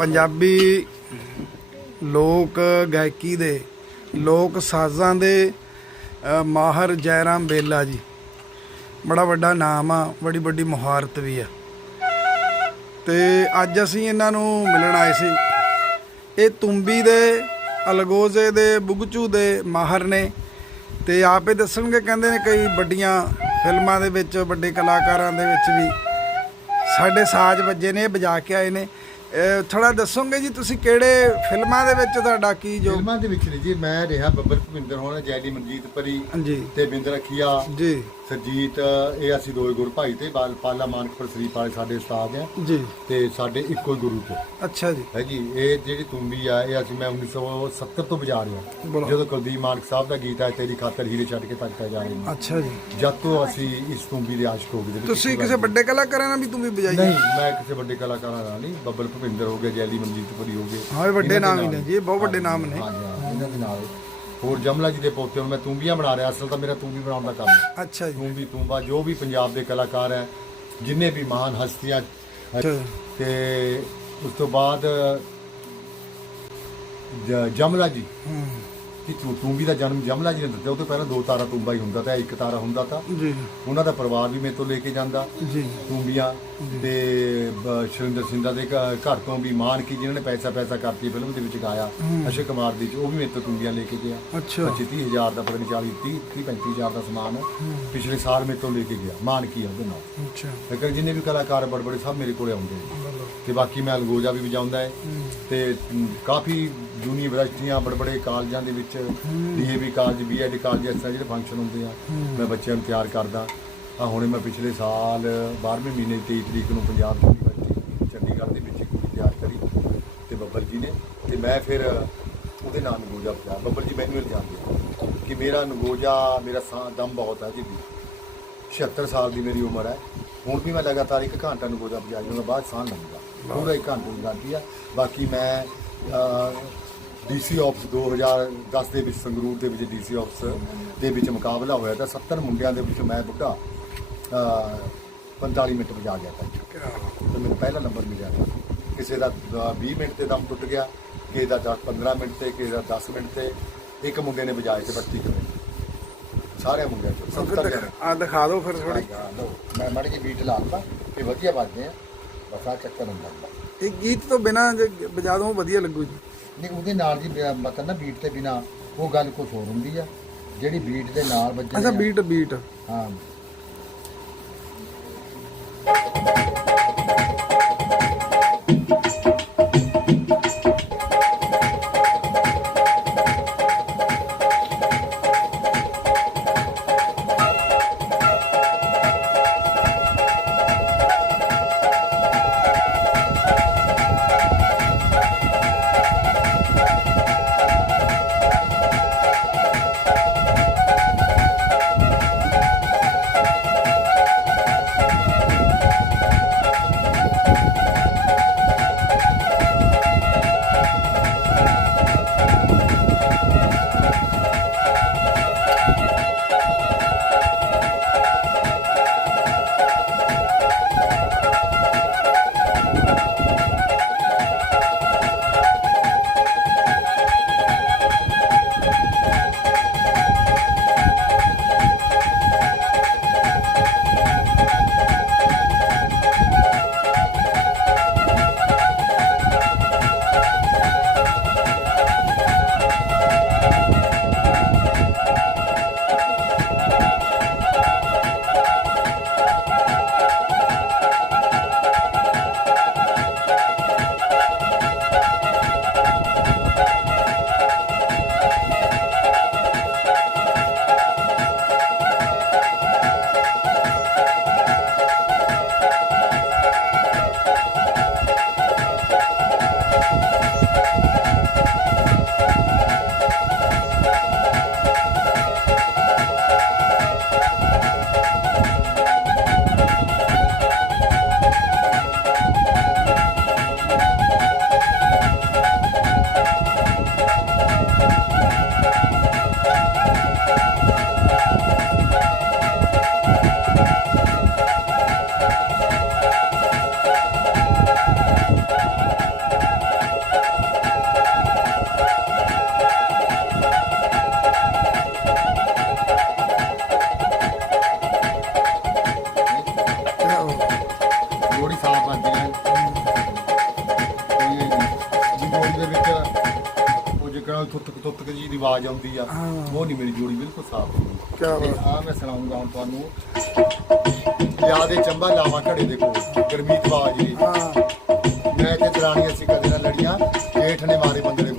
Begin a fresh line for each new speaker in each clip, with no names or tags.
ਪੰਜਾਬੀ ਲੋਕ ਗਾਇਕੀ ਦੇ ਲੋਕ ਸਾਜ਼ਾਂ ਦੇ ਅ, ਮਾਹਰ ਜੈਰਾਮ ਬੇਲਾ ਜੀ। ਬੜਾ ਵੱਡਾ ਨਾਮ ਆ ਬੜੀ ਵੱਡੀ ਮੁਹਾਰਤ ਵੀ ਆ। ਤੇ ਅੱਜ ਅਸੀਂ ਇਹਨਾਂ ਨੂੰ ਮਿਲਣ ਆਏ ਸੀ। ਇਹ ਤੁੰਬੀ ਦੇ ਅਲਗੋਜ਼ੇ ਦੇ ਬੁਗਚੂ ਦੇ ਮਾਹਰ ਨੇ। ਤੇ ਆਪੇ ਦੱਸਣਗੇ ਕਹਿੰਦੇ ਨੇ ਕਈ ਵੱਡੀਆਂ ਫਿਲਮਾਂ ਦੇ ਵਿੱਚ ਵੱਡੇ ਕਲਾਕਾਰਾਂ ਦੇ ਵਿੱਚ ਵੀ ਸਾਡੇ ਸਾਜ਼ ਵੱਜੇ ਨੇ ਇਹ ਵਜਾ ਕੇ ਆਏ ਨੇ। ਥੋੜਾ ਦੱਸੋਗੇ ਜੀ ਤੁਸੀਂ ਕਿਹੜੇ ਫਿਲਮਾਂ ਦੇ ਵਿੱਚ ਤੁਹਾਡਾ ਕੀ ਜੋ
ਫਿਲਮਾਂ ਦੇ ਵਿੱਚ ਨਹੀਂ ਜੀ ਮੈਂ ਰਿਹਾ ਬੱਬਰ ਭੁਪਿੰਦਰ ਹੋਣਾ ਜੈਲੀ ਮਨਜੀਤ ਪਰੀ
ਹਾਂਜੀ।
ਤੇ ਬਿੰਦਰ ਅਖੀਆ।
ਜੀ।
ਸਰਜੀਤ ਇਹ ਅਸੀਂ ਦੋਏ ਗੁਰੂ ਭਾਈ ਤੇ ਬਾਲ ਪਾਲਾ ਮਾਨਕਪੁਰ ਸਰੀਪ ਵਾਲੇ ਸਾਡੇ ਉਸਤਾਦ ਆ।
ਜੀ।
ਤੇ ਸਾਡੇ ਇੱਕੋ ਹੀ ਗੁਰੂ ਤੇ।
ਅੱਛਾ ਜੀ।
ਹੈ ਜੀ ਇਹ ਜਿਹੜੀ ਤੁੰਬੀ ਆ ਇਹ ਅਸੀਂ ਮੈਂ 1970 ਤੋਂ ਵਜਾ ਰਿਹਾ। ਜਦੋਂ ਕੁਲਦੀਪ ਮਾਨਕ ਸਾਹਿਬ ਦਾ ਗੀਤ ਹੈ ਤੇਰੀ ਖਾਤਰ ਹੀਰੇ ਛੱਡ ਕੇ ਤੱਕਦਾ ਜਾ ਰਹੇ ਨੇ।
ਅੱਛਾ ਜੀ।
ਜਦ ਤੋਂ ਅਸੀਂ ਇਸ ਤੁੰਬੀ ਦੇ ਆਸ਼ਕ ਹੋ ਗਏ
ਤੁਸੀਂ ਕਿਸੇ ਵੱਡੇ ਕਲਾਕਾਰਾਂ ਨਾਲ ਵੀ ਤੂੰ ਵੀ ਵਜਾਈ
ਨਹੀਂ ਮੈਂ ਕਿਸੇ ਵੱਡੇ ਕਲਾਕਾਰਾਂ ਨਾਲ ਨਹੀਂ ਬੱਬਲ ਭੁਪਿੰਦਰ ਹੋ ਗਿਆ ਜੈਲੀ ਮਨਜੀਤਪੁਰੀ ਹੋ ਗਏ।
ਹਾਂ ਇਹ ਵੱਡੇ ਨਾਮ ਹੀ ਨੇ ਜੀ ਇਹ ਬਹੁਤ ਵੱਡੇ ਨਾਮ ਨੇ।
ਹਾਂ ਜੀ ਹਾਂ, ਇਹਨਾਂ ਦੇ ਨਾਲ ਹੋਰ ਜਮਲਾ ਜੀ ਦੇ ਪੋਤੇ ਹੁਣ ਮੈਂ ਤੂੰਬੀਆਂ ਬਣਾ ਰਿਹਾ ਅਸਲ ਤਾਂ ਮੇਰਾ ਤੂੰਬੀ ਬਣਾਉਣ ਦਾ ਕੰਮ ਹੈ।
ਅੱਛਾ ਜੀ।
ਤੂੰਬੀ ਤੂੰਬਾ ਜੋ ਵੀ ਪੰਜਾਬ ਦੇ ਕਲਾਕਾਰ ਹੈ ਜਿੰਨੇ ਵੀ ਮਹਾਨ ਹਸਤੀਆਂ
ਅੱਛਾ।
ਤੇ ਉਸ ਤੋਂ ਬਾਅਦ ਜ- ਜਮਲਾ ਜੀ।
ਹੂੰ।
ਕਿ ਤੂੰ ਤੂੰਬੀ ਦਾ ਜਨਮ ਜਮਲਾ ਜੀ ਨੇ ਦਿੱਤਾ ਉਹ ਤੋਂ ਪਹਿਲਾਂ ਦੋ ਤਾਰਾ ਤੂੰਬਾ ਹੀ ਹੁੰਦਾ ਤਾਂ ਇੱਕ ਤਾਰਾ ਹੁੰਦਾ ਤਾਂ।
ਜੀ।
ਉਹਨਾਂ ਦਾ ਪਰਿਵਾਰ ਵੀ ਮੇਰੇ ਤੋਂ ਲੈ ਕੇ ਜਾਂਦਾ।
ਜੀ।
ਤੂੰਬੀਆਂ ਤੇ ਬ- ਸ਼ਰਿੰਦਰ ਸਿੰਘਾ ਦੇ ਘ- ਘਰ ਤੋਂ ਵੀ ਮਾਨ ਕੀ ਜਿਨ੍ਹਾਂ ਨੇ ਪੈਸਾ ਪੈਸਾ ਕਰਤੀ ਫਿਲਮ ਦੇ ਵਿੱਚ ਗਾਇਆ ਅਸ਼ੇ ਕੁਮਾਰ ਦੀ ਚ ਉਹ ਵੀ ਮੇਰੇ ਤੋਂ ਤੂੰਬੀਆਂ ਲੈ ਕੇ ਗਿਆ।
ਅੱਛਾ।
25 ਹਜ਼ਾਰ ਦਾ ਪਤਾ ਨਹੀਂ 40 30 30 35 ਹਜ਼ਾਰ ਦਾ ਸਮਾਨ ਪਿਛਲੇ ਸਾਲ ਮੇਰੇ ਤੋਂ ਲੈ ਕੇ ਗਿਆ ਮਾਨ ਕੀ ਆ ਉਹਦੇ ਨਾਲ।
ਅੱਛਾ।
ਲੇਕਿਨ ਜਿੰਨੇ ਵੀ ਕਲਾਕਾਰ ਬੜੇ ਬੜੇ ਸਭ ਮੇਰੇ ਕੋਲੇ ਆਉਂਦੇ ਨੇ। ਤੇ ਬਾਕੀ ਮੈਂ ਅਲਗੋਜਾ ਵੀ ਵਜਾਉਂਦਾ ਹੈ। ਤੇ ਮ, ਕਾਫੀ ਯੂਨੀਵਰਸਿਟੀਆਂ ਬੜੇ ਬੜੇ ਕਾਲਜਾਂ ਦੇ ਵਿੱਚ ਡੀਏਵੀ ਕਾਲਜ ਬੀਐਡ ਕਾਲਜ ਇਸ ਤਰ੍ਹਾਂ ਜਿਹੜੇ ਫੰਕਸ਼ਨ ਹੁੰਦੇ ਆ। ਮੈਂ ਬੱਚਿਆਂ ਨੂੰ ਤਿਆਰ ਕਰਦਾ। ਆ ਹੁਣੇ ਮੈਂ ਪਿਛਲੇ ਸਾਲ 12ਵੇਂ ਮਹੀਨੇ 23 ਤਰੀਕ ਨੂੰ ਪੰਜਾਬ ਯੂਨੀਵਰਸਿਟੀ ਚੰਡੀਗੜ੍ਹ ਦੇ ਵਿੱਚ ਇੱਕ ਕੁੜੀ ਤਿਆਰ ਕਰੀ ਤੇ ਬੱਬਲ ਜੀ ਨੇ। ਤੇ ਮੈਂ ਫਿਰ ਉਹਦੇ ਨਾਲ ਨਗੋਜਾ ਵਜਾ ਬੱਬਲ ਜੀ ਮੈਨੂੰ ਇਲਜ਼ਾਮ ਕਿ ਮੇਰਾ ਨਗੋਜਾ ਮੇਰਾ ਸਾਹ ਦਮ ਬਹੁਤ ਹੈ ਜੀ। ਵੀ 76 ਸਾਲ ਦੀ ਮੇਰੀ ਉਮਰ ਹੈ। ਹੁਣ ਵੀ ਮੈਂ ਲਗਾਤਾਰ ਇੱਕ ਘੰਟਾ ਨੂੰ ਗੋਜਾ ਬਜਾ ਜੂਗਾ ਬਾਅਦ ਸਾਹ ਲੰਗਾ ਪੂਰਾ ਇੱਕ ਘੰਟੇ ਦੀ ਗਾਰੰਟੀ ਆ। ਬਾਕੀ ਮੈਂ ਡੀਸੀ ਆਫਿਸ 2010 ਦੇ ਵਿੱਚ ਸੰਗਰੂਰ ਦੇ ਵਿੱਚ ਡੀਸੀ ਆਫਿਸ ਦੇ ਵਿੱਚ ਮੁਕਾਬਲਾ ਹੋਇਆ ਤਾਂ 70 ਮੁੰਡਿਆਂ ਦੇ ਵਿੱਚ ਮੈਂ ਬੁੱਢਾ ਅਹ, 45 ਮਿੰਟ ਵਜਾ ਗਿਆ ਤਾਂ। ਤੇ ਮੈਨੂੰ ਪਹਿਲਾ ਨੰਬਰ ਮਿਲਿਆ। ਤਾ। ਕਿਸੇ ਦਾ ਅਹ, 20 ਮਿੰਟ ਤੇ ਦਮ ਟੁੱਟ ਗਿਆ ਕਿਸੇ ਦਾ 10 15 ਮਿੰਟ ਤੇ ਕਿਸੇ ਦਾ 10 ਮਿੰਟ ਤੇ ਇੱਕ ਮੁੰਡੇ ਨੇ ਵਜਾਏ ਤੇ 32 ਕੁ ਮਿੰਟ ਸਾਰੇ ਮੁੰਡਿਆਂ ਚੋਂ 70 ਜਣੇ।
ਆ ਦਿਖਾ ਦਿਓ ਫਿਰ ਥੋੜੀ
ਮੈਂ ਮਾੜੀ ਜਿਹੀ ਬੀਟ ਲਾਉਂਦਾ ਇਹ ਵਧੀਆ ਵੱਜਦੇ ਆ ਬਸ ਆ ਚੱਕਰ ਹੁੰਦਾ।
ਇਹ ਗੀਤ ਤੋਂ ਬਿਨਾ ਵਜਾ ਦੋ ਵਧੀਆ ਲੱਗੂ ਜੀ।
ਨਹੀਂ ਉਹਦੇ ਨਾਲ ਜੀ ਮਤਲਬ ਨਾ ਬੀਟ ਤੇ ਬਿਨਾ ਉਹ ਗੱਲ ਕੁਝ ਹੋਰ ਹੁੰਦੀ ਆ। ਜਿਹੜੀ ਬੀਟ ਦੇ ਨਾਲ ਵੱਜੇ
ਅੱਛਾ ਬੀਟ ਬੀਟ।
ਹਾਂ। ਆਉਂਦੀ ਆ। ਉਹ ਨਹੀਂ ਮੇਰੀ ਜੋੜੀ ਬਿਲਕੁਲ ਸਾਫ਼ ਹੋਈ
ਕਿਆ ਬਾਤ।
ਆ ਮੈਂ ਸੁਣਾਉਂਗਾ ਹੁਣ ਤੁਹਾਨੂੰ। ਯਾਦੇ ਚੰਬਾ ਲਾਵਾਂ ਘੜੇ ਦੇ ਕੋਲ ਗਰਮੀਤ ਆਵਾਜ਼ ਜੀ
ਹਾਂ।
ਮੈਂ ਤੇ ਦਰਾਣੀ ਅਸੀਂ ਕਦੇ ਨਾ ਲੜੀਆਂ ਜੇਠ ਨੇ ਮਾਰੇ ਬੰਦੇ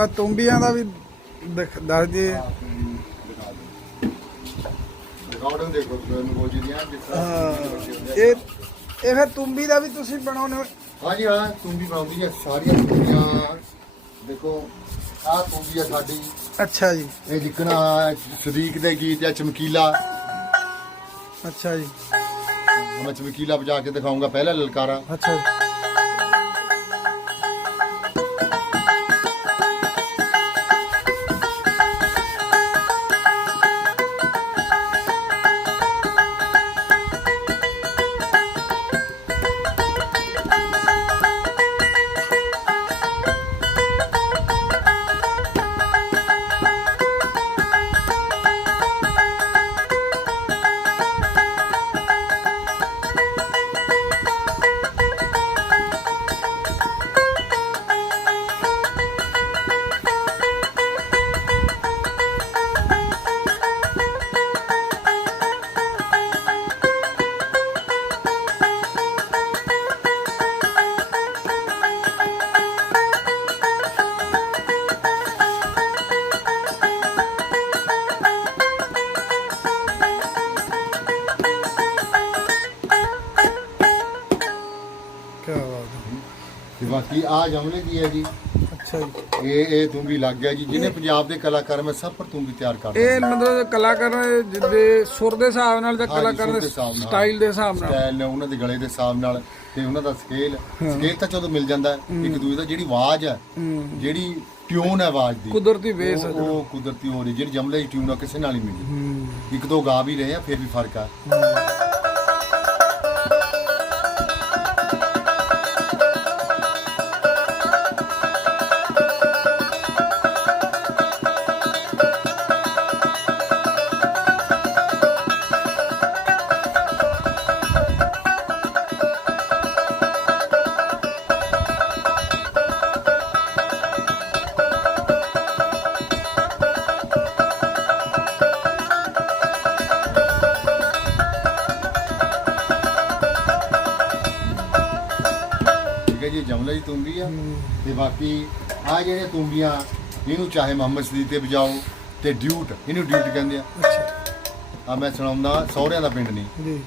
ਆਹ ਤੁੰਬੀਆਂ ਦਾ ਵੀ ਦਿਖ- ਦੱਸ ਦਈਏ।
ਰਿਕਾਰਡ ਦੇਖੋ ਨਗੋਲ ਜੀ ਦੀਆਂ ਜਿਸ ਤਰ੍ਹਾਂ
ਹਾਂ, ਇਹ ਇਹ ਫਿਰ ਤੁੰਬੀ ਦਾ ਵੀ ਤੁਸੀਂ ਬਣਾਉਣੇ ਹੋ?
ਹਾਂਜੀ ਹਾਂ ਤੂੰ ਵੀ ਬਣਾਉਂਦੀ ਹੈ। ਸਾਰੀਆਂ ਤੁੰਬੀਆਂ ਦੇਖੋ ਆਹ ਤੁੰਬੀ ਆ ਸਾਡੀ।
ਅੱਛਾ ਜੀ।
ਇਹ ਜਿੱਕਣਾ ਸਦੀਕ ਦੇ ਗੀਤ ਆ ਚਮਕੀਲਾ।
ਅੱਛਾ ਜੀ।
ਮੈਂ ਚਮਕੀਲਾ ਵਜਾ ਕੇ ਦਿਖਾਉਂਗਾ ਪਹਿਲਾ ਲਲਕਾਰਾ।
ਅੱਛਾ। ਜੀ
ਆ ਜਮਲੇ ਦੀ ਹੈ ਜੀ।
ਅੱਛਾ ਜੀ।
ਇਹ ਇਹ ਤੁੰਬੀ ਲੱਗ ਗਿਆ ਜੀ। ਜਿਹਨੇ ਪੰਜਾਬ ਦੇ ਕਲਾਕਾਰ ਮੈਂ ਸਭ ਪਰ ਤੁੰਬੀ ਤਿਆਰ ਕਰ ਦਿੱਤੀ
ਇਹ ਮਤਲਬ ਕਲਾਕਾਰ ਜਿੱਦੇ ਸੁਰ ਦੇ ਹਿਸਾਬ ਨਾਲ ਜਾਂ ਕਲਾਕਾਰ ਦੇ
ਦੇ।
ਸਟਾਈਲ ਦੇ ਹਿਸਾਬ ਨਾਲ।
ਸਟਾਈਲ ਨੇ ਉਹਨਾਂ ਦੇ ਗਲੇ ਦੇ ਹਿਸਾਬ ਨਾਲ ਤੇ ਉਹਨਾਂ ਦਾ ਸਕੇਲ ਸਕੇਲ ਤਾਂ ਜਦੋਂ ਮਿਲ ਜਾਂਦਾ। ਇੱਕ ਦੂਜੇ ਦਾ ਜਿਹੜੀ ਆਵਾਜ਼ ਹੈ। ਜਿਹੜੀ ਟਿਊਨ ਹੈ ਆਵਾਜ਼ ਦੀ।
ਕੁਦਰਤੀ ਬੇਸ ਹੈ
ਉਹ- ਕੁਦਰਤੀ ਹੋ ਰਹੀ ਜਿਹੜੀ ਜਮਲੇ ਦੀ ਟਿਊਨ ਆ ਕਿਸੇ ਨਾਲ ਹੀ ਮਿਲੀ। ਇੱਕ ਦੋ ਗਾ ਵੀ ਰਹੇ ਆ ਫਿਰ ਵੀ ਫ਼ਰਕ ਆ। ਜਮਲੇ ਦੀ ਤੁੰਬੀ ਆ ਤੇ ਬਾਕੀ ਆ ਜਿਹੜੇ ਤੁੰਬੀਆਂ ਇਹਨੂੰ ਚਾਹੇ ਮੁਹੰਮਦ ਸਦੀਕ ਤੇ ਵਜਾਓ ਤੇ ਡਿਊਟ ਇਹਨੂੰ ਡਿਊਟ ਕਹਿੰਦੇ ਆ।
ਅੱਛਾ।
ਆ ਮੈਂ ਸੁਣਾਉਂਦਾ ਸਹੁਰਿਆਂ ਦਾ ਪਿੰਡ ਨਹੀਂ।
ਜੀ।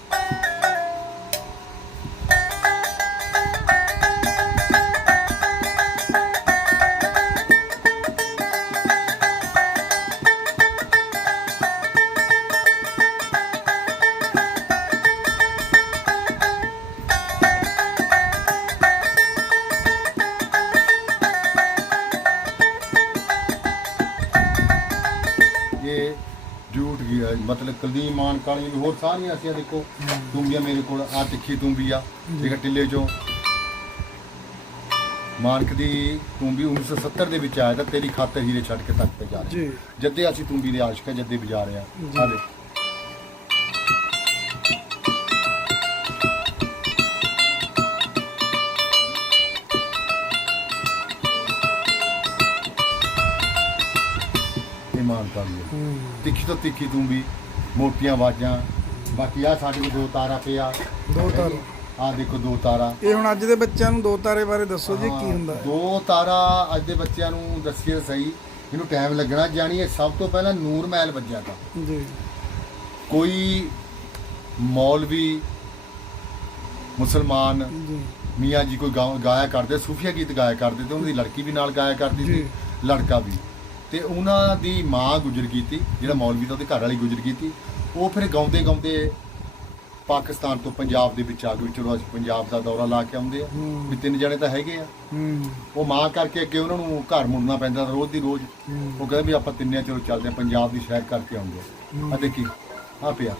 ਕੁਲਦੀਪ ਮਾਨ ਕਾਲੀ ਨੂੰ ਹੋਰ ਸਾਰੀਆਂ ਅਸੀਂ ਦੇਖੋ ਤੁੰਬੀਆਂ ਮੇਰੇ ਕੋਲ ਆ ਤਿੱਖੀ ਤੁੰਬੀ ਆ ਠੀਕ ਹੈ ਟਿੱਲੇ ਚੋਂ। ਮਾਰਕ ਦੀ ਤੁੰਬੀ 1970 ਦੇ ਵਿੱਚ ਆਇਆ ਤਾਂ ਤੇਰੀ ਖਾਤਰ ਹੀਰੇ ਛੱਡ ਕੇ ਤੱਕ ਤੇ ਜਾ ਰਹੀ ਜੱਦੇ ਅਸੀਂ ਤੁੰਬੀ ਦੇ ਆਸ਼ਕ ਆ ਜੱਦੇ ਵਜਾ ਆ। ਦੇ ਤਿੱਖੀ ਤੋਂ ਤਿੱਖੀ ਤੁੰਬੀ। ਮੋਟੀਆਂ ਆਵਾਜ਼ਾਂ ਬਾਕੀ ਆ ਸਾਡੇ ਕੋਲ ਦੋ ਤਾਰਾ ਪਿਆ
ਦੋ ਤਾਰੇ।
ਆ ਦੇਖੋ ਦੋ ਤਾਰਾ।
ਇਹ ਹੁਣ ਅੱਜ ਦੇ ਬੱਚਿਆਂ ਨੂੰ ਦੋ ਤਾਰੇ ਬਾਰੇ ਦੱਸੋ ਜੀ ਕੀ ਹੁੰਦਾ?
ਦੋ ਤਾਰਾ ਅੱਜ ਦੇ ਬੱਚਿਆਂ ਨੂੰ ਦੱਸੀਏ ਤਾਂ ਸਹੀ। ਇਹਨੂੰ ਟਾਈਮ ਲੱਗਣਾ ਜਾਣੀ ਇਹ ਸਭ ਤੋਂ ਪਹਿਲਾਂ ਨੂਰ ਮਹਿਲ ਵੱਜਿਆ ਤਾ।
ਜੀ।
ਕੋਈ ਮੌਲਵੀ ਮੁਸਲਮਾਨ
ਜੀ।
ਮੀਆਂ ਜੀ ਕੋਈ ਗਾਇਆ ਕਰਦੇ ਸੂਫੀਆ ਗੀਤ ਗਾਇਆ ਕਰਦੇ ਤੇ ਉਹਨਾਂ ਦੀ ਲੜਕੀ ਵੀ ਨਾਲ ਗਾਇਆ ਕਰਦੀ ਸੀ। ਲੜਕਾ ਵੀ। ਤੇ ਉਹਨਾਂ ਦੀ ਮਾਂ ਗੁਜ਼ਰ ਗਈ ਤੀ ਜਿਹੜਾ ਮੌਲਵੀ ਤਾਂ ਉਹਦੇ ਘਰ ਵਾਲੀ ਗੁਜ਼ਰ ਗਈ ਤੀ ਉਹ ਫਿਰ ਗਾਉਂਦੇ ਗਾਉਂਦੇ ਪਾਕਿਸਤਾਨ ਤੋਂ ਪੰਜਾਬ ਦੇ ਵਿੱਚ ਆ ਗਏ ਚਲੋ ਅਸੀਂ ਪੰਜਾਬ ਦਾ ਦੌਰਾ ਲਾ ਕੇ ਆਉਂਦੇ ਆ
ਹੂੰ।
ਵੀ ਤਿੰਨ ਜਣੇ ਤਾਂ ਹੈਗੇ ਆ।
ਹੂੰ।
ਉਹ ਮਾਂ ਕਰਕੇ ਅੱਗੇ ਉਹਨਾਂ ਨੂੰ ਘਰ ਮੁੜਨਾ ਪੈਂਦਾ ਰੋਜ਼ ਦੀ ਰੋਜ਼।
ਹੂੰ।
ਉਹ ਕਹਿੰਦੇ ਵੀ ਆਪਾਂ ਤਿੰਨੇ ਚਲੋ ਚੱਲਦੇ ਆ ਪੰਜਾਬ ਦੀ ਸ਼ਹਿਰ ਕਰਕੇ ਆਉਂਦੇ ਆ। ਆ ਦੇਖੀ ਆ ਪਿਆ।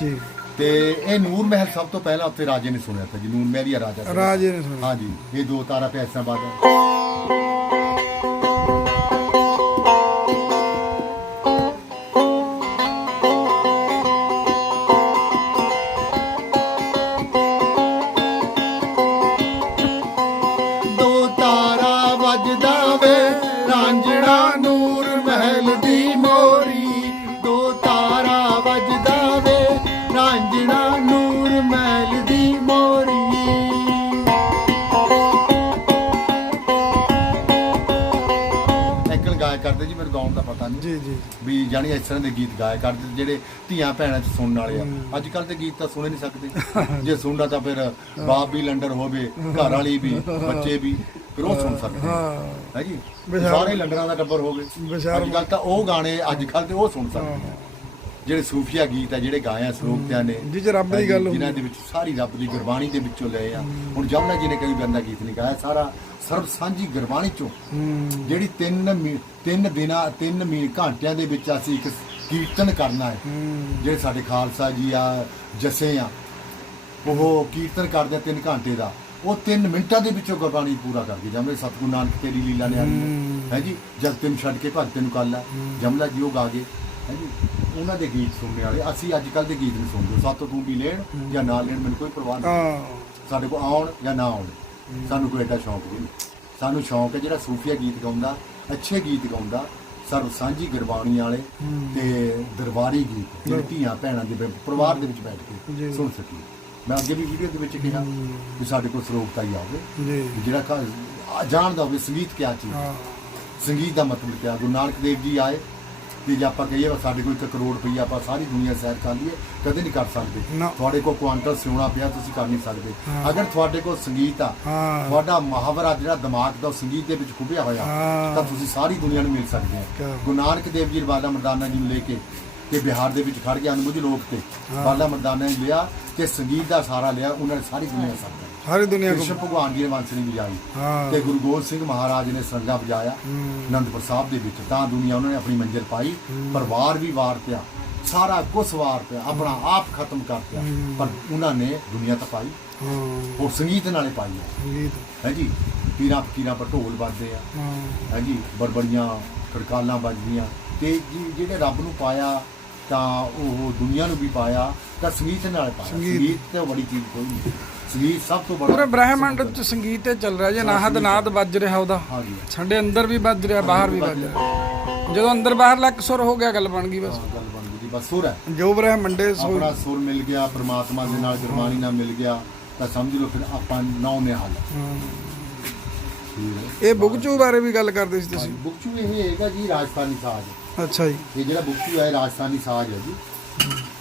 ਜੀ।
ਤੇ ਇਹ ਨੂਰ ਮਹਿਲ ਸਭ ਤੋਂ ਪਹਿਲਾਂ ਉੱਥੇ ਰਾਜੇ ਨੇ ਸੁਣਿਆ ਸੀ ਜੀ ਨੂਰ ਮਹਿਲ ਹੀ ਰਾਜਾ
ਰਾਜੇ ਨੇ ਸੁਣਿਆ।
ਹਾਂਜੀ ਇਹ ਦੋ ਤਾਰਾ ਪੈਸਾ ਬਾਦ ਜਾਣੀ ਇਸ ਤਰ੍ਹਾਂ ਦੇ ਗੀਤ ਗਾਇਆ ਕਰਦੇ ਜਿਹੜੇ ਧੀਆਂ ਭੈਣਾਂ ਚ ਸੁਣਨ ਵਾਲੇ ਆ। ਅੱਜ ਕੱਲ ਦੇ ਗੀਤ ਤਾਂ ਸੁਣੇ ਨਹੀਂ ਸਕਦੇ। ਜੇ ਸੁਣਦਾ ਤਾਂ ਫਿਰ ਬਾਪ ਵੀ ਲੰਡਰ ਹੋਵੇ ਘਰ ਵਾਲੀ ਵੀ ਬੱਚੇ ਵੀ ਫਿਰ ਉਹ ਸੁਣ ਸਕਦੇ।
ਹਾਂ।
ਹੈ ਜੀ? ਸਾਰੇ ਲੰਡਰਾਂ ਦਾ ਟੱਬਰ ਹੋਵੇ। ਅੱਜ ਕੱਲ ਤਾਂ ਉਹ ਗਾਣੇ ਅੱਜ ਕੱਲ ਤੇ ਉਹ ਸੁਣ ਸਕਦੇ ਆ। ਜਿਹੜੇ ਸੂਫੀਆ ਗੀਤ ਆ ਜਿਹੜੇ ਗਾਏ ਆ ਸਰੋਤਿਆਂ ਨੇ
ਜਿਹ ਰੱਬ ਦੀ ਗੱਲ
ਜਿਨ੍ਹਾਂ ਦੇ ਵਿੱਚ ਸਾਰੀ ਰੱਬ ਦੀ ਗੁਰਬਾਣੀ ਦੇ ਵਿੱਚੋਂ ਲਏ ਆ। ਹੁਣ ਜਮਨਾ ਜੀ ਨੇ ਕਈ ਬੰਦਾ ਗੀਤ ਨਹੀਂ ਗਾਇਆ ਸਾਰਾ ਸਰਬ ਸਾਂਝੀ ਗੁਰਬਾਣੀ ਚੋਂ। ਜਿਹੜੀ ਤਿੰਨ ਮੀ- ਤਿੰਨ ਦਿਨਾਂ ਤਿੰਨ ਮੀ ਘੰਟਿਆਂ ਦੇ ਵਿੱਚ ਅਸੀਂ ਇੱਕ ਕੀਰਤਨ ਕਰਨਾ
ਹੈ।
ਜਿਹੜੇ ਸਾਡੇ ਖਾਲਸਾ ਜੀ ਆ ਜਸੇ ਆ ਉਹ ਕੀਰਤਨ ਕਰਦੇ ਆ ਤਿੰਨ ਘੰਟੇ ਦਾ। ਉਹ 3 ਮਿੰਟਾਂ ਦੇ ਵਿੱਚੋਂ ਗੁਰਬਾਣੀ ਪੂਰਾ ਕਰ ਗਏ ਜਮਲੇ ਸਤਿਗੁਰੂ ਨਾਨਕ ਤੇਰੀ ਲੀਲਾ ਨਿਆਰੀ
ਹੂੰ।
ਹੈ ਜੀ? ਜਦ ਤੈਨੂੰ ਛੱਡ ਕੇ ਭਗਤ ਤੈਨੂੰ ਕੱਲ ਜਮਲਾ ਜੀ ਉਹ ਗਾ ਗਏ। ਹੈ ਜੀ ਉਹਨਾਂ ਦੇ ਗੀਤ ਸੁਣਨੇ ਵਾਲੇ। ਅਸੀਂ ਅੱਜ ਕੱਲ ਦੇ ਗੀਤ ਨਹੀਂ ਸੁਣਦੇ। ਸਾਤੋਂ ਤੂੰ ਵੀ ਲੈਣ ਜਾਂ ਨਾ ਲੈਣ ਮੈਨੂੰ ਕੋਈ ਪਰਵਾਹ ਨਹੀਂ। ਸਾਡੇ ਕੋਲ ਆਉਣ ਜਾਂ ਨਾ ਆਉਣ। ਸਾਨੂੰ ਕੋਈ ਐਡਾ ਸ਼ੌਂਕ ਨਹੀਂ। ਸਾਨੂੰ ਸ਼ੌਂਕ ਹੈ ਜਿਹੜਾ ਸੂਫੀਆ ਗੀਤ ਗਾਉਂਦਾ ਅੱਛੇ ਗੀਤ ਗਾਉਂਦਾ ਸਰਬ ਸਾਂਝੀ ਗੁਰਬਾਣੀ ਵਾਲੇ ਤੇ ਦਰਬਾਰੀ ਗੀਤ ਜਿਹੜੇ ਧੀਆਂ ਭੈਣਾਂ ਦੇ ਪਰਿਵਾਰ ਦੇ ਵਿੱਚ ਬੈਠ। ਕੇ ਸੁਣ ਸਕੀਏ ਮੈਂ ਅੱਗੇ ਵੀ ਵੀਡੀਓ ਦੇ ਵਿੱਚ ਕਿਹਾ ਵੀ ਸਾਡੇ ਕੋਲ ਸਰੋਗਤਾ ਹੀ ਆਵੇ। ਜਿਹੜਾ ਜਾਣਦਾ ਹੋਵੇ ਸੰਗੀਤ ਕਿਆ ਚੀਜ਼। ਸੰਗੀਤ ਦਾ ਮਤਲਬ ਕਿਆ? ਗੁਰੂ ਨਾਨਕ ਦੇਵ ਜੀ ਆਏ। ਤੇ ਜੇ ਆਪਾਂ ਕਹੀਏ ਵੀ ਸਾਡੇ ਕੋਲ ਇੱਕ ਕਰੋੜ ਰੁਪਈਆ ਆਪਾਂ ਸਾਰੀ ਦੁਨੀਆ ਸੈਰ ਕਰ ਲਈਏ ਕਦੇ ਨਹੀਂ ਕਰ ਸਕਦੇ। ਤੁਹਾਡੇ ਕੋਲ ਕੁਆਂਟਲ ਸਿਉਣਾ ਪਿਆ ਤੁਸੀਂ ਕਰ ਨਹੀਂ ਸਕਦੇ
ਹਾਂ।
ਅਗਰ ਤੁਹਾਡੇ ਕੋਲ ਸੰਗੀਤ ਆ
ਹਾਂ
ਤੁਹਾਡਾ ਮਹਾਵਰਾ ਜਿਹੜਾ ਦਿਮਾਗ ਦਾ ਸੰਗੀਤ ਦੇ ਵਿੱਚ ਖੁੱਭਿਆ ਹੋਇਆ
ਹਾਂ।
ਤਾਂ ਤੁਸੀਂ ਸਾਰੀ ਦੁਨੀਆ ਨੂੰ ਮਿਲ ਸਕਦੇ
ਬਾਤ।
ਗੁਰੂ ਨਾਨਕ ਦੇਵ ਜੀ ਬਾਲਾ ਮਰਦਾਨਾ ਜੀ ਨੂੰ ਲੈ ਕੇ ਤੇ ਬਿਹਾਰ ਦੇ ਵਿੱਚ ਖੜ ਕੇ ਅਨੁਜ ਲੋਕ ਤੇ
ਹਾਂ।
ਬਾਲਾ ਮਰਦਾਨਾ ਨੇ ਲਿਆ ਤੇ ਸੰਗੀਤ ਦਾ ਸਹਾਰਾ ਲਿਆ ਉਹਨਾਂ ਨੇ ਸਾਰੀ ਦੁਨੀਆ ਸਾਥ
ਸਾਰੀ ਦੁਨੀਆ
ਕ੍ਰਿਸ਼ਨ ਭਗਵਾਨ ਜੀ ਨੇ ਬਾਂਸੁਰੀ ਵਜਾਈ
ਹਾਂ।
ਤੇ ਗੁਰੂ ਗੋਬਿੰਦ ਸਿੰਘ ਮਹਾਰਾਜ ਨੇ ਸਰੰਗਾ ਵਜਾਇਆ। ਅਨੰਦਪੁਰ ਸਾਹਿਬ ਦੇ ਵਿੱਚ। ਤਾਂ ਦੁਨੀਆ ਉਹਨਾਂ ਨੇ ਆਪਣੀ ਮੰਜ਼ਿਲ ਪਾਈ ਪਰਿਵਾਰ ਵੀ ਵਾਰ ਪਿਆ ਸਾਰਾ ਕੁਝ ਵਾਰ ਪਿਆ ਆਪਣਾ ਆਪ ਖਤਮ ਕਰ ਪਿਆ। ਪਰ ਉਹਨਾਂ ਨੇ ਦੁਨੀਆ ਤਾਂ ਪਾਈ।
ਹਾਂ।
ਉਹ ਸੰਗੀਤ ਨਾਲੇ ਪਾਈ ਹੈ।
ਸੰਗੀਤ।
ਹੈ ਜੀ? ਪੀਰਾਂ ਫਕੀਰਾਂ ਪਰ ਢੋਲ ਵੱਜਦੇ ਆ।
ਹਾਂ।
ਹੈ ਜੀ? ਬੜਬੜੀਆਂ ਖੜਕਾਲਾਂ ਵੱਜਦੀਆਂ। ਤੇ ਜੀ- ਜਿਹੜੇ ਰੱਬ ਨੂੰ ਪਾਇਆ ਤਾਂ ਉਹ ਦੁਨੀਆ ਨੂੰ ਵੀ ਪਾਇਆ ਤਾਂ ਸੰਗੀਤ ਨਾਲ ਪਾਇਆ।
ਸੰਗੀਤ।
ਸੰਗੀਤ ਤੇ ਬੜੀ ਚੀਜ਼ ਕੋਈ ਨਹੀਂ। ਸੰਗੀਤ ਸਭ ਤੋਂ
ਪੂਰੇ
ਬੜਾ
ਬ੍ਰਹਿਮੰਡ ਚ ਸੰਗੀਤ ਤੇ ਚੱਲ ਰਿਹਾ ਜੇ ਨਾਹਦ ਨਾਦ ਵੱਜ ਰਿਹਾ ਉਹਦਾ।
ਹਾਂ ਜੀ
ਸਾਡੇ ਅੰਦਰ ਵੀ ਵੱਜ ਰਿਹਾ ਬਾਹਰ ਵੀ ਵੱਜ ਰਿਹਾ। ਜਦੋਂ ਅੰਦਰ ਬਾਹਰ ਲੱਕ ਸੁਰ ਹੋ ਗਿਆ ਗੱਲ ਬਣ ਗਈ ਬਸ।
ਹਾਂ, ਗੱਲ ਬਣ ਗਈ ਜੀ ਬਸ ਸੁਰ ਹੈ।
ਜੋ ਬ੍ਰਹਿਮੰਡੇ ਸੋ
ਆਪਣਾ ਸੁਰ ਮਿਲ ਗਿਆ ਪ੍ਰਮਾਤਮਾ ਦੇ ਨਾਲ ਗੁਰਬਾਣੀ ਨਾਲ ਮਿਲ ਗਿਆ। ਤਾਂ ਸਮਝ ਲਓ ਫਿਰ ਆਪਾਂ ਨੌ ਨੇ ਹਾਲ।
ਹਾਂ।
ਠੀਕ
ਇਹ ਬੁਗਚੂ ਬਾਰੇ ਵੀ ਗੱਲ ਕਰਦੇ ਸੀ
ਹੈ
ਤੁਸੀਂ
ਬੁਕਚੂ ਇਹ ਹੈਗਾ ਜੀ ਰਾਜਸਥਾਨੀ ਸਾਜ਼।
ਅੱਛਾ ਜੀ।
ਇਹ ਜਿਹੜਾ ਬੁਕਚੂ ਹੈ ਰਾਜਸਥਾਨੀ ਸਾਜ਼ ਹੈ ਜੀ।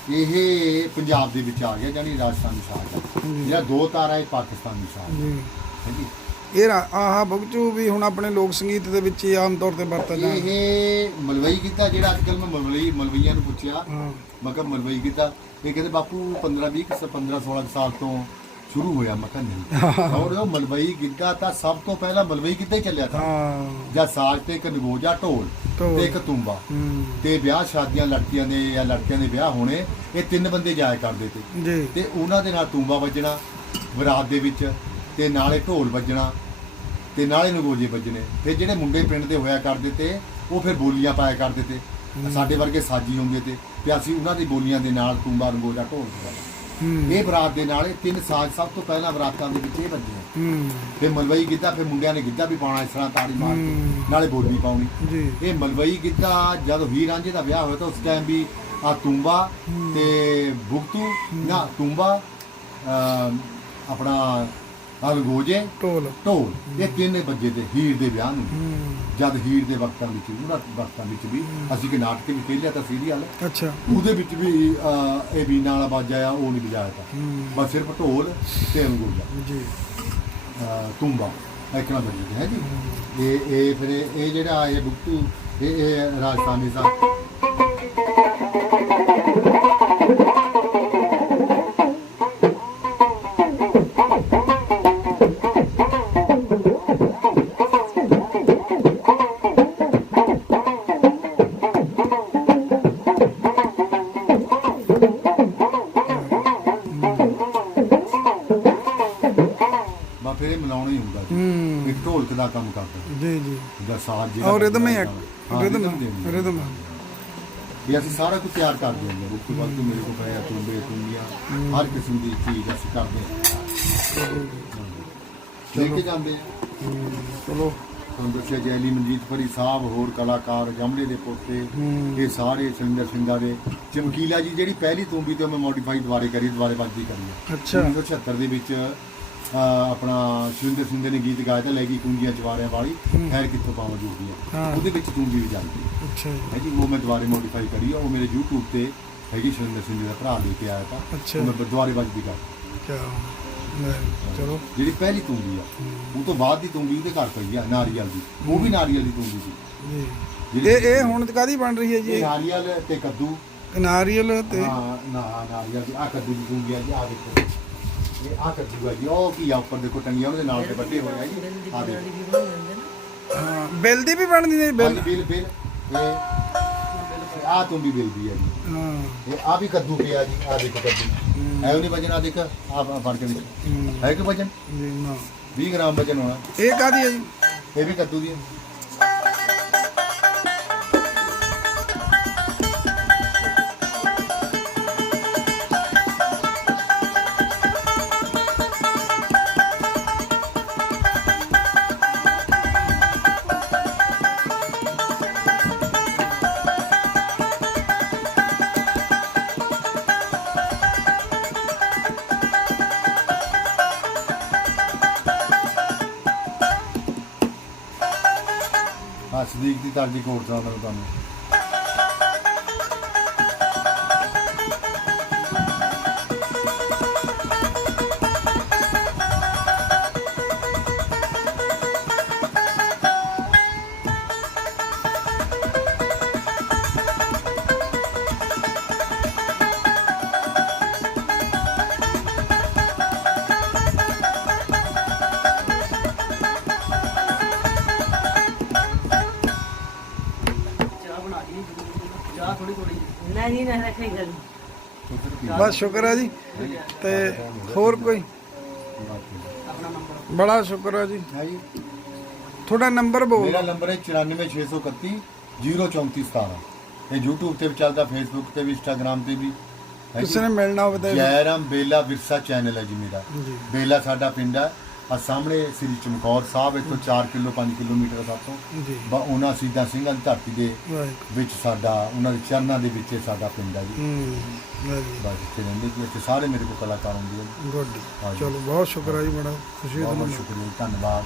ਇਹ ਪੰਜਾਬ ਦੇ ਵਿੱਚ ਆ ਗਿਆ ਜਾਨੀ ਰਾਜਸਥਾਨੀ ਹੈ ਜਿਹੜਾ ਦੋ ਤਾਰਾ ਇਹ ਪਾਕਿਸਤਾਨੀ
ਜੀ
ਹੈ ਜੀ।
ਇਹ ਆਹ ਬੁਗਚੂ ਵੀ ਹੁਣ ਆਪਣੇ ਲੋਕ ਸੰਗੀਤ ਦੇ ਵਿੱਚ ਹੀ ਆਮ ਤੌਰ ਤੇ ਵਰਤਿਆ ਜਾਂਦਾ।
ਇਹ ਮਲਵਈ ਕੀਤਾ ਜਿਹੜਾ ਅੱਜ ਕੱਲ ਮੈਂ ਮਲਵਈ ਮਲਵਈਆਂ ਨੂੰ ਪੁੱਛਿਆ।
ਹਾਂ।
ਮੈਂ ਕਿਹਾ ਮਲਵਈ ਕੀਤਾ ਇਹ ਕਹਿੰਦੇ ਬਾਪੂ 15 20 15 16 ਸਾਲ ਤੋਂ ਸ਼ੁਰੂ ਹੋਇਆ ਮੈਂ ਕਿਹਾ ਨਹੀਂ ਔਰ ਉਹ ਮਲਵਈ ਗਿੱਧਾ ਤਾਂ ਸਭ ਤੋਂ ਪਹਿਲਾਂ ਮਲਵਈ ਗਿੱਧਾ ਚੱਲਿਆ
ਹਾਂ।
ਜਾਂ ਸਾਜ ਤੇ ਇੱਕ ਨਗੋਜਾ ਢੋਲ। ਤੇ ਇੱਕ ਤੁੰਬਾ। ਤੇ ਵਿਆਹ ਸ਼ਾਦੀਆਂ ਲੜਕੀਆਂ ਦੇ ਜਾਂ ਲੜਕਿਆਂ ਦੇ ਵਿਆਹ ਹੋਣੇ ਇਹ ਤਿੰਨ ਬੰਦੇ ਜਾਇਆ ਕਰਦੇ ਤੇ। ਤੇ ਉਹਨਾਂ ਦੇ ਨਾਲ ਤੁੰਬਾ ਵੱਜਣਾ ਬਰਾਤ ਦੇ ਵਿੱਚ ਤੇ ਨਾਲੇ ਢੋਲ ਵੱਜਣਾ ਤੇ ਨਾਲੇ ਨਗੋਜੇ ਵੱਜਣੇ। ਤੇ ਜਿਹੜੇ ਮੁੰਡੇ ਪਿੰਡ ਦੇ ਹੋਇਆ ਕਰਦੇ ਤੇ ਉਹ ਫਿਰ ਬੋਲੀਆਂ ਪਾਇਆ ਕਰਦੇ ਤੇ। ਸਾਡੇ ਵਰਗੇ ਸਾਜੀ ਹੁੰਦੇ ਤੇ ਤੇ ਅਸੀਂ ਉਹਨਾਂ ਦੀ ਬੋਲੀਆਂ ਦੇ ਨਾਲ ਤੁੰਬਾ ਨਗੋਜਾ ਢੋਲ ਵਜਾਉਣਾ
ਹੂੰ।
ਇਹ ਬਰਾਤ ਦੇ ਨਾਲ ਇਹ ਤਿੰਨ ਸਾਜ ਸਭ ਤੋਂ ਪਹਿਲਾਂ ਬਰਾਤਾਂ ਦੇ ਵਿੱਚ ਇਹ ਵੱਜੇ ਆ।
ਹੂੰ।
ਤੇ ਮਲਵਈ ਗਿੱਧਾ ਫਿਰ ਮੁੰਡਿਆਂ ਨੇ ਗਿੱਧਾ ਵੀ ਪਾਉਣਾ ਇਸ ਤਰ੍ਹਾਂ ਤਾੜੀ ਮਾਰ ਕੇ। ਨਾਲੇ ਬੋਲੀ ਪਾਉਣੀ।
ਜੀ।
ਇਹ ਮਲਵਈ ਗਿੱਧਾ ਜਦ ਹੀਰ ਰਾਂਝੇ ਦਾ ਵਿਆਹ ਹੋਇਆ ਤਾਂ ਉਸ ਟਾਈਮ ਵੀ ਆ ਤੁੰਬਾ ਤੇ ਬੁਗਤੂ ਨਾ ਤੁੰਬਾ ਆਪਣਾ ਅਲਗੋਜੇ
ਢੋਲ।
ਢੋਲ। ਇਹ ਤਿੰਨ ਵੱਜੇ ਤੇ ਹੀਰ ਦੇ ਵਿਆਹ ਨੂੰ। ਜਦ ਹੀਰ ਦੇ ਵਕਤਾਂ ਵਿੱਚ ਉਹਨਾਂ ਵਕਤਾਂ ਵਿੱਚ ਵੀ ਅਸੀਂ ਕਿ ਨਾਟਕ ਵੀ ਖੇਲਿਆ ਤਾਂ ਸੀਰੀਅਲ
ਅੱਛਾ।
ਉਹਦੇ ਵਿੱਚ ਵੀ ਇਹ ਵੀਣਾ ਵਾਲਾ ਬਾਜਾ ਆ ਉਹ ਨਹੀਂ ਵਜਾਇਆ ਤਾਂ। ਬਸ ਸਿਰਫ ਢੋਲ ਤੇ ਅਲਗੋਜਾ
ਜੀ।
ਤੁੰਬਾ। ਇਕਣਾ ਬਣੀ ਹੈ ਜੀ? ਇਹ ਇਹ ਫਿਰ ਇਹ ਜਿਹੜਾ ਇਹ ਬੁੱਤੂ ਇਹ ਇਹ ਰਾਜਸਥਾਨੀ ਸਾ ਇੱਕ ਢੋਲਕ ਦਾ ਕੰਮ ਕਰਦਾ।
ਜੀ ਜੀ।
ਦਾ ਸਾਜ਼ ਜਿਹੜਾ
ਔਰ ਰਿਦਮ ਹੀ ਰਿਦਮ। ਰਿਦਮ
ਇਹ ਅਸੀਂ ਸਾਰਾ ਕੁਝ ਤਿਆਰ ਕਰ ਦਿੰਦੇ ਹਾਂ। ਉਸ ਤੋਂ ਬਾਅਦ ਤੋਂ ਮੇਰੇ ਕੋਲ ਪਿਆ ਤੁੰਬੇ ਤੁੰਬੀਆਂ ਹਰ ਕਿਸਮ ਦੀ ਚੀਜ਼ ਅਸੀਂ ਕਰਦੇ ਹਾਂ। ਲੈ ਕੇ ਜਾਂਦੇ ਹਾਂ।
ਚਲੋ।
ਤੁਹਾਨੂੰ ਦੱਸਿਆ ਜੈਲੀ ਮਨਜੀਤ ਫਰੀ ਸਾਹਿਬ ਹੋਰ ਕਲਾਕਾਰ ਜਮਲੇ ਦੇ ਪੋਤੇ। ਇਹ ਸਾਰੇ ਸਿੰਦਰ ਸਿੰਘਾਂ ਦੇ। ਚਮਕੀਲਾ ਜੀ ਜਿਹੜੀ ਪਹਿਲੀ ਤੁੰਬੀ ਤੇ ਮੈਂ ਮੋਡੀਫਾਈ ਦੁਬਾਰੇ ਕਰੀ ਦੁਬਾਰੇ ਵੱਜਦੀ ਕਰੀ
ਅੱਛਾ।
1976 ਦੇ ਵਿੱਚ ਆਪਣਾ ਸੁਰਿੰਦਰ ਸਿੰਘ ਨੇ ਗੀਤ ਗਾਇਆ ਤਾਂ ਲੈ ਗਈ ਕੁੰਜੀਆਂ ਚਵਾਰਿਆਂ ਵਾਲੀ ਖੈਰ ਕਿੱਥੋਂ ਪਾਵਾਂ ਜੋਗੀ
ਹਾਂ।
ਹੈ। ਉਹਦੇ ਵਿੱਚ ਤੁੰਬੀ ਵੀ ਜਾਂਦੀ
ਅੱਛਾ ਜੀ।
ਹੈ ਜੀ ਉਹ ਮੈਂ ਦੁਬਾਰੇ ਮੋਡੀਫਾਈ ਕਰੀ ਆ ਉਹ ਮੇਰੇ YouTube ਤੇ ਹੈਗੀ ਸੁਰਿੰਦਰ ਸਿੰਘ ਦਾ ਭਰਾ ਲੈ ਕੇ ਆਇਆ ਤਾਂ। ਉਹ ਮੈਂ ਦੁਬਾਰੇ ਵੱਜਦੀ ਕਰ
ਚਲੋ।
ਜਿਹੜੀ ਪਹਿਲੀ ਤੁੰਬੀ ਆ ਉਹ ਤੋਂ ਬਾਅਦ ਦੀ ਤੁੰਬੀ ਉਹਦੇ ਘਰ ਪਈ ਆ ਨਾਰੀਅਲ ਦੀ। ਉਹ ਵੀ ਨਾਰੀਅਲ ਦੀ ਤੁੰਬੀ ਸੀ।
ਜੀ। ਇਹ ਇਹ ਹੁਣ ਕਾਦੀ ਬਣ ਰਹੀ ਹੈ ਜੀ?
ਇਹ ਨਾਰੀਅਲ ਤੇ ਕੱਦੂ।
ਨਾਰੀਅਲ ਤੇ
ਹਾਂ ਨਾ ਨਾਰੀਅਲ ਦੀ ਆ ਕੱਦੂ ਦੀ ਤੁੰਬੀ ਆ ਜੀ ਆ ਦੇਖੋ। ਇਹ ਆ ਕੱਦੂ ਆ ਜੀ ਉਹ ਕੀ ਆ ਉੱਪਰ ਦੇਖੋ ਟੰਗੀਆਂ ਉਹਦੇ ਨਾਲ ਤੇ ਵੱਡੇ ਹੋਏ ਆ ਜੀ ਆ ਦੇਖੋ।
ਹਾਂ ਬਿੱਲ ਦੀ ਵੀ ਬਣਦੀ ਨੇ ਬਿੱਲ।
ਬਿਲ ਬਿਲ ਇਹ ਆ ਤੁੰਬੀ ਬਿਲ ਦੀ ਆ ਜੀ।
ਹਾਂ।
ਇਹ ਆ ਵੀ ਕੱਦੂ ਪਿਆ ਜੀ ਆ ਦੇਖੋ ਕੱਦੂ। ਹੈ। ਉਹ ਨਹੀਂ ਵਜਨ ਆ ਦੇਖ ਆ ਫੜ ਕੇ ਵਿੱਚ
ਹੂੰ,
ਹੈ ਕਿ ਵਜਨ?
ਜੀ ਨਾ।
20 ਗ੍ਰਾਮ ਵਜਨ ਹੋਣਾ।
ਇਹ ਕਾਦੀ ਹੈ ਜੀ?
ਇਹ ਵੀ ਕੱਦੂ ਦੀ ਹੈ ਸਦੀਕ ਦੀ ਤਰਜੀ ਕੋਟ ਦਾ ਮੈਂ ਤੁਹਾਨੂੰ।
ਬਸ ਸ਼ੁਕਰ ਹੈ ਜੀ। ਤੇ ਹੋਰ ਕੋਈ? ਬੜਾ ਸ਼ੁਕਰ ਹੈ ਜੀ।
ਜੀ
ਤੁਹਾਡਾ ਨੰਬਰ ਬੋਲ।
ਮੇਰਾ ਨੰਬਰ ਹੈ 94631 03417 ਇਹ YouTube ਤੇ ਵੀ ਚੱਲਦਾ Facebook ਤੇ ਵੀ Instagram ਤੇ ਵੀ।
ਕਿਸੇ ਨੇ ਮਿਲਣਾ ਹੋਵੇ ਤਾਂ
ਜੈਰਾਮ ਬੇਲਾ ਵਿਰਸਾ ਚੈਨਲ ਹੈ ਜੀ ਮੇਰਾ। ਬੇਲਾ ਸਾਡਾ ਪਿੰਡ ਹੈ। ਆ ਸਾਹਮਣੇ ਸ੍ਰੀ ਚਮਕੌਰ ਸਾਹਿਬ ਇੱਥੋਂ 4 ਕਿਲੋ 5 ਕਿਲੋਮੀਟਰ ਸਾਤੋਂ
ਜੀ।
ਬਾ ਉਹਨਾਂ ਸਿੱਧਾ ਸਿੰਘਾਂ ਦੀ ਧਰਤੀ ਦੇ ਵਿੱਚ ਸਾਡਾ ਉਹਨਾਂ ਦੇ ਚਰਨਾਂ ਦੇ ਵਿੱਚ ਸਾਡਾ ਪਿੰਡ ਹੈ ਜੀ ਬਸ ਇੱਥੇ ਰਹਿੰਦੇ ਜੀ ਇੱਥੇ ਸਾਰੇ ਮੇਰੇ ਕੋਲ ਕਲਾਕਾਰ ਹੁੰਦੇ ਆ।
ਗੁੱਡ। ਚਲੋ ਬਹੁਤ ਸ਼ੁਕਰ ਹੈ ਜੀ ਬੜਾ ਖੁਸ਼ੀ
ਬਹੁਤ ਬਹੁਤ
ਤੁਹਾਨੂੰ।
ਸ਼ੁਕਰੀਆ ਧੰਨਵਾਦ।